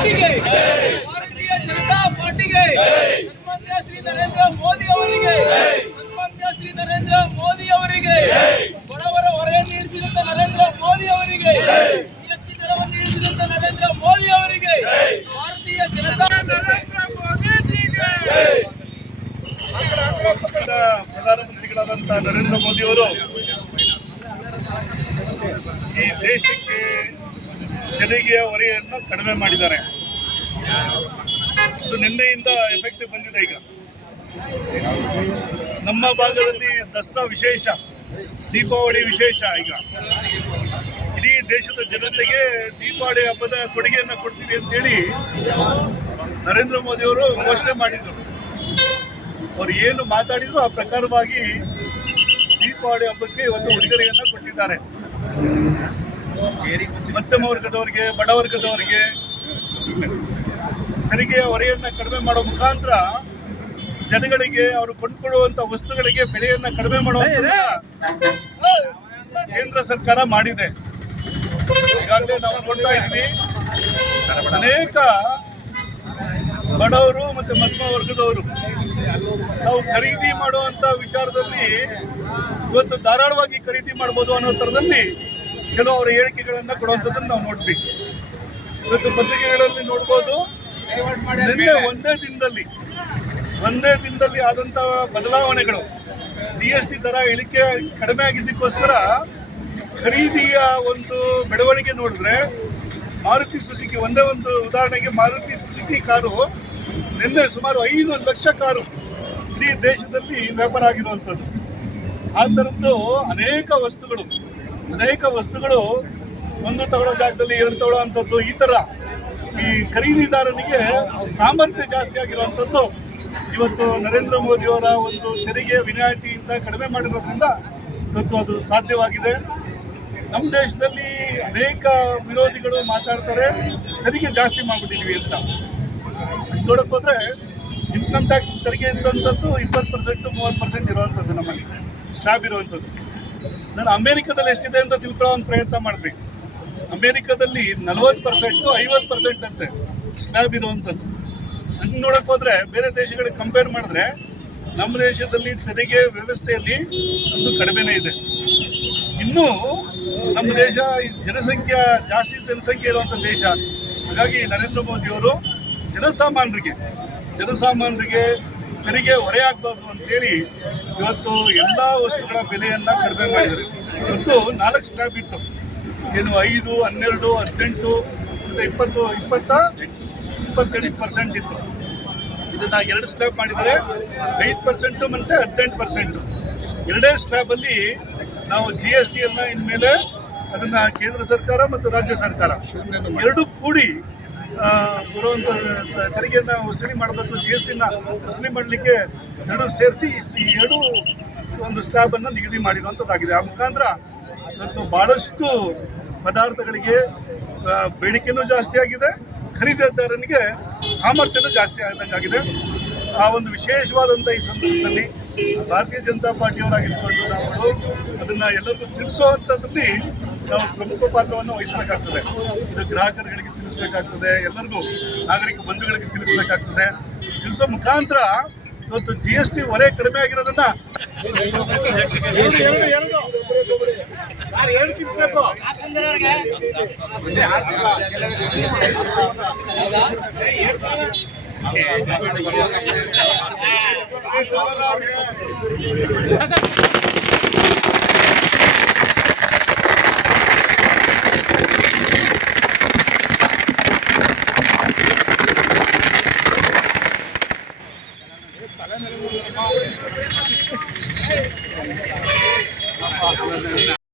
ಭಾರತೀಯ ಜನತಾ ಪಾರ್ಟಿಗೆ. ಸನ್ಮಾನ್ಯ ಶ್ರೀ ನರೇಂದ್ರ ಮೋದಿ ಅವರಿಗೆ. ಸನ್ಮಾನ್ಯ ಶ್ರೀ ನರೇಂದ್ರ ಮೋದಿ ಅವರಿಗೆ. ಬಡವರ ಹೊರೆಯನ್ನು ಇಳಿಸಿದಂತ ನರೇಂದ್ರ ಮೋದಿ ಅವರಿಗೆ. ಜಿಎಸ್ಟಿ ದರವನ್ನು ಇಳಿಸಿದಂತ ನರೇಂದ್ರ ಮೋದಿ ಅವರಿಗೆ. ಭಾರತೀಯ ಜನತಾ ಪ್ರಧಾನಮಂತ್ರಿಗಳಾದಂತಹ ನರೇಂದ್ರ ಮೋದಿ ಅವರು ಈ ದೇಶಕ್ಕೆ ತೆರಿಗೆಯ ಹೊರೆಯನ್ನು ಕಡಿಮೆ ಮಾಡಿದ್ದಾರೆ. ಇದು ನಿನ್ನೆಯಿಂದ ಎಫೆಕ್ಟ್ ಬಂದಿದೆ ಈಗ. ನಮ್ಮ ಭಾಗದಲ್ಲಿ ದಸರಾ ವಿಶೇಷ, ದೀಪಾವಳಿ ವಿಶೇಷ ಈಗ. ಇಡೀ ದೇಶದ ಜನತೆಗೆ ದೀಪಾವಳಿ ಹಬ್ಬದ ಕೊಡುಗೆಯನ್ನು ಕೊಡ್ತೀವಿ ಅಂತೇಳಿ ನರೇಂದ್ರ ಮೋದಿ ಅವರು ಘೋಷಣೆ ಮಾಡಿದರು. ಅವ್ರು ಏನು ಮಾತಾಡಿದ್ರು ಆ ಪ್ರಕಾರವಾಗಿ ದೀಪಾವಳಿ ಹಬ್ಬಕ್ಕೆ ಒಂದು ಉಡುಗೊರೆಯನ್ನು ಕೊಟ್ಟಿದ್ದಾರೆ. ಮಧ್ಯಮ ವರ್ಗದವರಿಗೆ ಬಡವರ್ಗದವರಿಗೆ ತೆರಿಗೆಯ ಹೊರೆಯನ್ನ ಕಡಿಮೆ ಮಾಡೋ ಮುಖಾಂತರ ಜನಗಳಿಗೆ ಅವರು ಕೊಂಡ್ಕೊಳ್ಳುವಂತ ವಸ್ತುಗಳಿಗೆ ಬೆಲೆಯನ್ನ ಕಡಿಮೆ ಮಾಡುವ ಕೇಂದ್ರ ಸರ್ಕಾರ ಮಾಡಿದೆ. ಈಗಾಗಲೇ ನಾವು ನೋಡ್ತಾ ಇದ್ವಿ ಅನೇಕ ಬಡವರು ಮತ್ತೆ ಮಧ್ಯಮ ವರ್ಗದವರು ನಾವು ಖರೀದಿ ಮಾಡುವಂತ ವಿಚಾರದಲ್ಲಿ ಇವತ್ತು ಧಾರಾಳವಾಗಿ ಖರೀದಿ ಮಾಡ್ಬೋದು ಅನ್ನೋ ಥರದಲ್ಲಿ ಕೆಲವು ಅವರ ಹೇಳಿಕೆಗಳನ್ನ ಕೊಡುವಂಥದ್ದನ್ನು ನಾವು ನೋಡ್ತೀವಿ ಇವತ್ತು ಪತ್ರಿಕೆಗಳಲ್ಲಿ ನೋಡ್ಬೋದು, ನಿನ್ನೆ ಒಂದೇ ದಿನದಲ್ಲಿ ಒಂದೇ ದಿನದಲ್ಲಿ ಆದಂತ ಬದಲಾವಣೆಗಳು. ಜಿ ಎಸ್ ಟಿ ದರ ಇಳಿಕೆ ಕಡಿಮೆ ಆಗಿದ್ದಕ್ಕೋಸ್ಕರ ಖರೀದಿಯ ಒಂದು ಬೆಳವಣಿಗೆ ನೋಡಿದ್ರೆ ಮಾರುತಿ ಸುಜುಕಿ, ಒಂದೇ ಒಂದು ಉದಾಹರಣೆಗೆ ಮಾರುತಿ ಸುಜುಕಿ ಕಾರು ನಿನ್ನೆ ಸುಮಾರು ಐದು ಲಕ್ಷ ಕಾರು ಇಡೀ ದೇಶದಲ್ಲಿ ವ್ಯಾಪಾರ ಆಗಿರುವಂಥದ್ದು. ಆ ಥರದ್ದು ಅನೇಕ ವಸ್ತುಗಳು ಅನೇಕ ವಸ್ತುಗಳು ಒಂದು ತಗೊಳ್ಳೋ ಜಾಗದಲ್ಲಿ ಎರಡು ತಗೊಳ್ಳೋ ಅಂಥದ್ದು ಈ ಥರ ಈ ಖರೀದಿದಾರನಿಗೆ ಸಾಮರ್ಥ್ಯ ಜಾಸ್ತಿ ಆಗಿರುವಂಥದ್ದು ಇವತ್ತು ನರೇಂದ್ರ ಮೋದಿಯವರ ಒಂದು ತೆರಿಗೆ ವಿನಾಯಿತಿಯಿಂದ ಕಡಿಮೆ ಮಾಡಿರೋದ್ರಿಂದ ಇವತ್ತು ಅದು ಸಾಧ್ಯವಾಗಿದೆ. ನಮ್ಮ ದೇಶದಲ್ಲಿ ಅನೇಕ ವಿರೋಧಿಗಳು ಮಾತಾಡ್ತಾರೆ, ತೆರಿಗೆ ಜಾಸ್ತಿ ಮಾಡಿಬಿಟ್ಟಿದ್ವಿ ಅಂತ. ನೋಡಕ್ಕೆ ಹೋದರೆ ಇನ್ಕಮ್ ಟ್ಯಾಕ್ಸ್ ತೆರಿಗೆ ಇದ್ದಂಥದ್ದು ಇಪ್ಪತ್ತು ಪರ್ಸೆಂಟು, ಮೂವತ್ತು ಪರ್ಸೆಂಟ್ ಇರುವಂಥದ್ದು ನಮ್ಮಲ್ಲಿ ಸ್ಲ್ಯಾಬ್ ಇರುವಂಥದ್ದು. ನಾನು ಅಮೇರಿಕದಲ್ಲಿ ಎಷ್ಟಿದೆ ಅಂತ ತಿಳ್ಕೊಳ್ಳೋ ಒಂದು ಪ್ರಯತ್ನ ಮಾಡಿದ್ವಿ ಅಮೇರಿಕದಲ್ಲಿ ನಲವತ್ತು ಪರ್ಸೆಂಟು ಐವತ್ತು ಪರ್ಸೆಂಟ್ ಅಂತೆ ಸ್ಲ್ಯಾಬ್ ಇರುವಂಥದ್ದು. ಹಂಗೆ ನೋಡಕ್ಕೆ ಹೋದ್ರೆ ಬೇರೆ ದೇಶಗಳಿಗೆ ಕಂಪೇರ್ ಮಾಡಿದ್ರೆ ನಮ್ಮ ದೇಶದಲ್ಲಿ ತೆರಿಗೆ ವ್ಯವಸ್ಥೆಯಲ್ಲಿ ಒಂದು ಕಡಿಮೆನೇ ಇದೆ. ಇನ್ನೂ ನಮ್ಮ ದೇಶ ಜನಸಂಖ್ಯಾ ಜಾಸ್ತಿ, ಜನಸಂಖ್ಯೆ ಇರುವಂಥ ದೇಶ. ಹಾಗಾಗಿ ನರೇಂದ್ರ ಮೋದಿಯವರು ಜನಸಾಮಾನ್ಯರಿಗೆ ಜನಸಾಮಾನ್ಯರಿಗೆ ತೆರಿಗೆ ಹೊರೆ ಆಗಬಾರ್ದು ಅಂತೇಳಿ ಇವತ್ತು ಎಲ್ಲ ವಸ್ತುಗಳ ಬೆಲೆಯನ್ನು ಕಡಿಮೆ ಮಾಡಿದ್ದಾರೆ. ಇವತ್ತು ನಾಲ್ಕು ಸ್ಲ್ಯಾಬ್ ಇತ್ತು. ಏನು ಐದು ಹನ್ನೆರಡು ಹದಿನೆಂಟು ಮತ್ತು ಇಪ್ಪತ್ತು ಇಪ್ಪತ್ತ ಇಪ್ಪತ್ತೆಂಟು ಪರ್ಸೆಂಟ್ ಇತ್ತು. ಇದನ್ನ ಎರಡು ಸ್ಲ್ಯಾಬ್ ಮಾಡಿದರೆ ಐದು ಪರ್ಸೆಂಟು ಮತ್ತು ಹದಿನೆಂಟು ಪರ್ಸೆಂಟು ಎರಡೇ ಸ್ಲ್ಯಾಬಲ್ಲಿ ನಾವು ಜಿ ಎಸ್ ಟಿಯನ್ನು ಇನ್ಮೇಲೆ ಅದನ್ನ ಕೇಂದ್ರ ಸರ್ಕಾರ ಮತ್ತು ರಾಜ್ಯ ಸರ್ಕಾರ ಎರಡು ಕೂಡಿ ಆ, ತೆರಿಗೆಯನ್ನ ವಸೂಲಿ ಮಾಡಬೇಕು ಜಿ ಎಸ್ ಟಿನ ವಸೂಲಿ ಮಾಡಲಿಕ್ಕೆ ಎರಡು ಸೇರಿಸಿ ಎರಡು ಒಂದು ಸ್ಲ್ಯಾಬನ್ನು ನಿಗದಿ ಮಾಡಿರುವಂಥದ್ದಾಗಿದೆ ಆ ಮುಖಾಂತರ ಇವತ್ತು ಭಾಳಷ್ಟು ಪದಾರ್ಥಗಳಿಗೆ ಬೇಡಿಕೆಯೂ ಜಾಸ್ತಿ ಆಗಿದೆ. ಖರೀದಿದಾರನಿಗೆ ಸಾಮರ್ಥ್ಯನೂ ಜಾಸ್ತಿ ಆದಂಗಾಗಿದೆ ಆ ಒಂದು ವಿಶೇಷವಾದಂಥ ಈ ಸಂದರ್ಭದಲ್ಲಿ ಭಾರತೀಯ ಜನತಾ ಪಾರ್ಟಿಯವರಾಗಿದ್ದುಕೊಂಡು ನಾವು ಅದನ್ನು ಎಲ್ಲರಿಗೂ ತಿಳಿಸುವಂತದ್ರಲ್ಲಿ ನಾವು ಪ್ರಮುಖ ಪಾತ್ರವನ್ನು ವಹಿಸಬೇಕಾಗ್ತದೆ. ಇದು ಗ್ರಾಹಕರುಗಳಿಗೆ ತಿಳಿಸ್ಬೇಕಾಗ್ತದೆ ಎಲ್ಲರಿಗೂ ನಾಗರಿಕ ಬಂಧುಗಳಿಗೆ ತಿಳಿಸ್ಬೇಕಾಗ್ತದೆ. ತಿಳಿಸೋ ಮುಖಾಂತರ ಇವತ್ತು ಜಿ ಎಸ್ ಟಿ ಹೊರೆ ಕಡಿಮೆ ಆಗಿರೋದನ್ನ